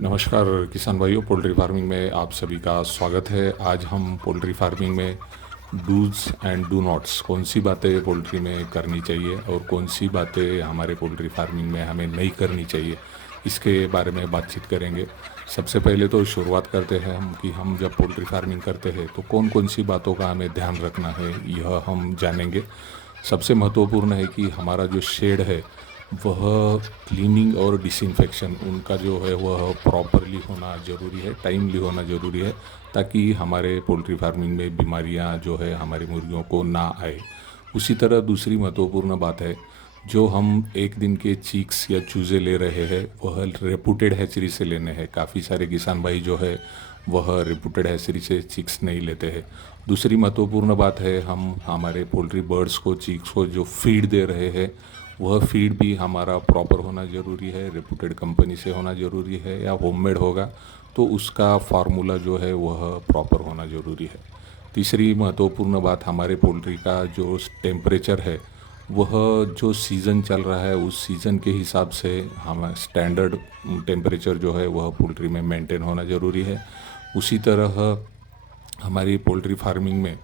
नमस्कार किसान भाइयों, पोल्ट्री फार्मिंग में आप सभी का स्वागत है। आज हम पोल्ट्री फार्मिंग में डूज़ एंड डू नॉट्स, कौन सी बातें पोल्ट्री में करनी चाहिए और कौन सी बातें हमारे पोल्ट्री फार्मिंग में हमें नहीं करनी चाहिए, इसके बारे में बातचीत करेंगे। सबसे पहले तो शुरुआत करते हैं हम कि हम जब पोल्ट्री फार्मिंग करते हैं तो कौन कौन सी बातों का हमें ध्यान रखना है, यह हम जानेंगे। सबसे महत्वपूर्ण है कि हमारा जो शेड है वह क्लीनिंग और डिसइंफेक्शन उनका जो है वह प्रॉपरली होना ज़रूरी है, टाइमली होना ज़रूरी है, ताकि हमारे पोल्ट्री फार्मिंग में बीमारियां जो है हमारी मुर्गियों को ना आए। उसी तरह दूसरी महत्वपूर्ण बात है, जो हम एक दिन के चीक्स या चूज़े ले रहे हैं वह रेपुटेड हैचरी से लेने हैं। काफ़ी सारे किसान भाई जो है वह रेपुटेड हैचरी से चिक्स नहीं लेते हैं। दूसरी महत्वपूर्ण बात है, हम हमारे पोल्ट्री बर्ड्स को, चिक्स को जो फीड दे रहे हैं वह फीड भी हमारा प्रॉपर होना ज़रूरी है, रेपुटेड कंपनी से होना ज़रूरी है, या होममेड होगा तो उसका फार्मूला जो है वह प्रॉपर होना ज़रूरी है। तीसरी महत्वपूर्ण बात, हमारे पोल्ट्री का जो टेम्परेचर है वह जो सीज़न चल रहा है उस सीज़न के हिसाब से हम स्टैंडर्ड टेम्परेचर जो है वह पोल्ट्री में मेंटेन होना ज़रूरी है। उसी तरह हमारी पोल्ट्री फार्मिंग में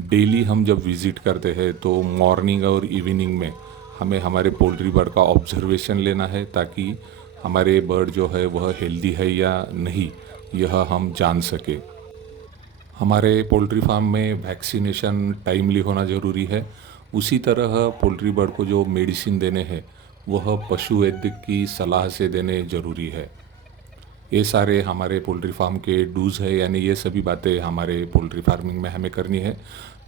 डेली हम जब विज़िट करते हैं तो मॉर्निंग और इवनिंग में हमें हमारे पोल्ट्री बर्ड का ऑब्जर्वेशन लेना है, ताकि हमारे बर्ड जो है वह हेल्दी है या नहीं यह हम जान सके। हमारे पोल्ट्री फार्म में वैक्सीनेशन टाइमली होना ज़रूरी है। उसी तरह पोल्ट्री बर्ड को जो मेडिसिन देने हैं वह पशु वैद्य की सलाह से देने ज़रूरी है। ये सारे हमारे पोल्ट्री फार्म के डूज़ है, यानी ये सभी बातें हमारे पोल्ट्री फार्मिंग में हमें करनी है।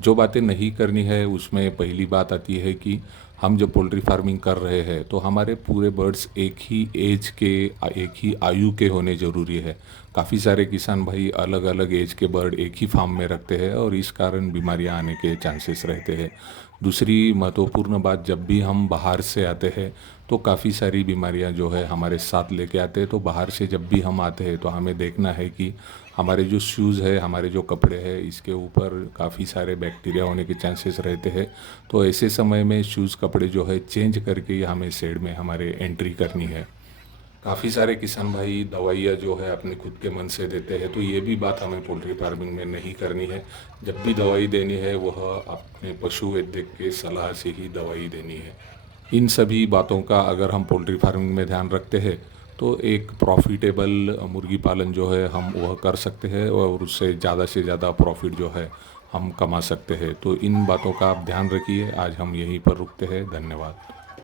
जो बातें नहीं करनी है उसमें पहली बात आती है कि हम जब पोल्ट्री फार्मिंग कर रहे हैं तो हमारे पूरे बर्ड्स एक ही एज के, एक ही आयु के होने ज़रूरी है। काफ़ी सारे किसान भाई अलग अलग एज के बर्ड एक ही फार्म में रखते हैं और इस कारण बीमारियां आने के चांसेस रहते हैं। दूसरी महत्वपूर्ण बात, जब भी हम बाहर से आते हैं तो काफ़ी सारी बीमारियां जो है हमारे साथ लेके आते हैं। तो बाहर से जब भी हम आते हैं तो हमें देखना है कि हमारे जो शूज़ है, हमारे जो कपड़े हैं, इसके ऊपर काफ़ी सारे बैक्टीरिया होने के चांसेस रहते हैं। तो ऐसे समय में शूज़ कपड़े जो है चेंज करके ही हमें शेड में हमारे एंट्री करनी है। काफ़ी सारे किसान भाई दवाइयाँ जो है अपने खुद के मन से देते हैं, तो ये भी बात हमें पोल्ट्री फार्मिंग में नहीं करनी है। जब भी दवाई देनी है वह अपने पशु वैद्य के सलाह से ही दवाई देनी है। इन सभी बातों का अगर हम पोल्ट्री फार्मिंग में ध्यान रखते हैं तो एक प्रॉफिटेबल मुर्गी पालन जो है हम वह कर सकते हैं और उससे ज़्यादा से ज़्यादा प्रॉफिट जो है हम कमा सकते हैं। तो इन बातों का आप ध्यान रखिए। आज हम यहीं पर रुकते हैं। धन्यवाद।